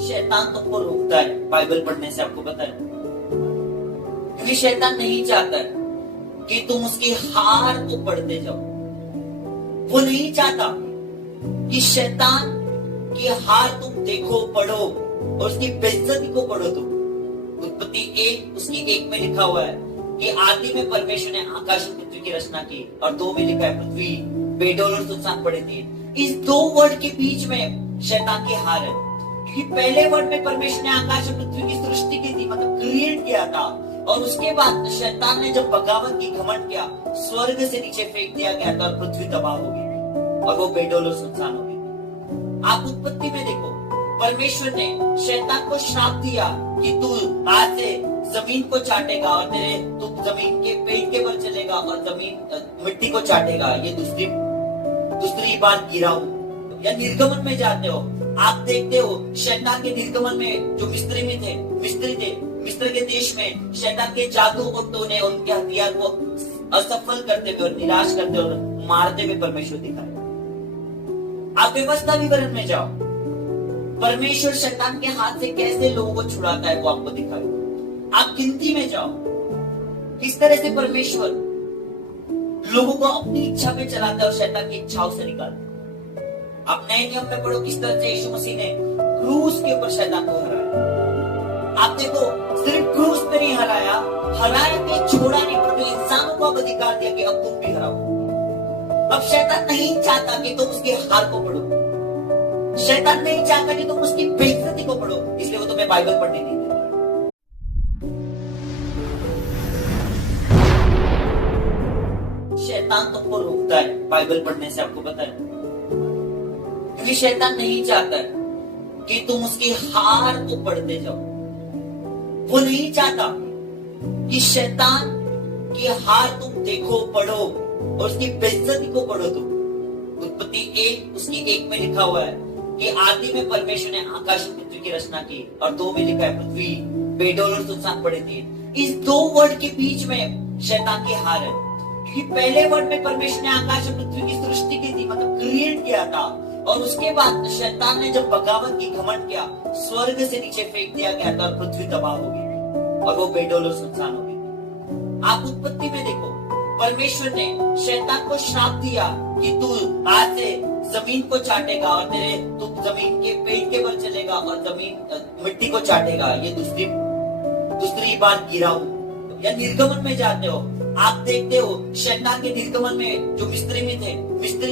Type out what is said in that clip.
शैतान तुमको रोकता है बाइबल पढ़ने से, आपको पता है? क्योंकि शैतान नहीं चाहता कि तुम उसकी हार को पढ़ते जाओ। वो नहीं चाहता कि शैतान की हार तुम देखो, पढ़ो और उसकी बेइज्जती को पढ़ो। तुम उत्पत्ति 1 उसकी 1 में लिखा हुआ है कि आदि में परमेश्वर ने आकाश और पृथ्वी की रचना की, और 2 में लिखा है पृथ्वी बेडौल और सुनसान पड़े थे। इस 2 वर्ड के बीच में शैतान की हार है, क्योंकि पहले वर्ड में परमेश्वर ने आकाश और पृथ्वी की सृष्टि की थी, मतलब क्रिएट किया था, और उसके बाद शैतान ने जब बगावत की, घमंड किया, स्वर्ग से नीचे फेंक दिया गया था और पृथ्वी तबाह हो गई और वो बेडौल और सुनसान हो गई। आप उत्पत्ति में देखो, परमेश्वर ने शैतान को श्राप दिया कि तू आज से जमीन को चाटेगा और तू जमीन के पेट के बल चलेगा और जमीन मिट्टी को चाटेगा। ये दूसरी बार गिराओ। या निर्गमन में जाते हो, आप देखते हो शैतान के निर्गमन में जो मिस्त्री थे मिस्र के देश में शैतान के जादू और टोने और उनके हथियार को असफल करते हुए और निराश करते और मारते हुए परमेश्वर दिखाए। आप व्यवस्था विवरण में जाओ, परमेश्वर शैतान के हाथ से कैसे लोगों को छुड़ाता है वो आपको दिखाए। आप गिनती में जाओ, किस तरह से परमेश्वर लोगों को अपनी इच्छा पे चलाता है और शैतान की इच्छाओं से निकालता है। आप नए नियम में पढ़ो किस तरह से यीशु मसीह ने क्रूस के ऊपर शैतान को हराया। आप देखो, सिर्फ क्रूस पे नहीं हराया के छोड़ा नहीं, परंतु इंसानों को अब अधिकार दिया कि अब तुम भी हराओ। अब शैतान नहीं चाहता कि तुम उसकी हार को पढ़ो, शैतान नहीं चाहता कि तुम उसकी बेइज्जती को पढ़ो, इसलिए वो तुम्हें बाइबल पढ़ने नहीं देता। शैतान तुमको रोकता है बाइबल पढ़ने से, आपको पता है? क्योंकि शैतान नहीं चाहता कि तुम उसकी हार को पढ़ते जाओ। वो नहीं चाहता कि शैतान की हार तुम देखो, पढ़ो और उसकी बेइज्जती को पढ़ो। तुम उत्पत्ति 1 उसकी 1 में लिखा हुआ है कि आदि में परमेश्वर ने आकाश और पृथ्वी की रचना की, और 2 में लिखा है पृथ्वी बेडौल और सुनसान पड़े थे। इस 2 वर्ड के बीच में शैतान की हार है, क्योंकि पहले वर्ड में परमेश्वर ने आकाश और पृथ्वी की सृष्टि की थी, मतलब क्रिएट किया था, और उसके बाद शैतान ने जब बगावत की, घमंड किया, स्वर्ग से नीचे फेंक दिया गया था और पृथ्वी तबाह हो गई और वो बेडौल और सुनसान हो गई। आप उत्पत्ति में देखो, परमेश्वर ने शैतान को श्राप दिया कि तू आज से जमीन को चाटेगा और तू जमीन के पेट के बल चलेगा और जमीन मिट्टी को चाटेगा। ये दूसरी बार गिराओ। या निर्गमन में जाते हो, आप देखते हो शैतान के निर्गमन में जो मिस्त्री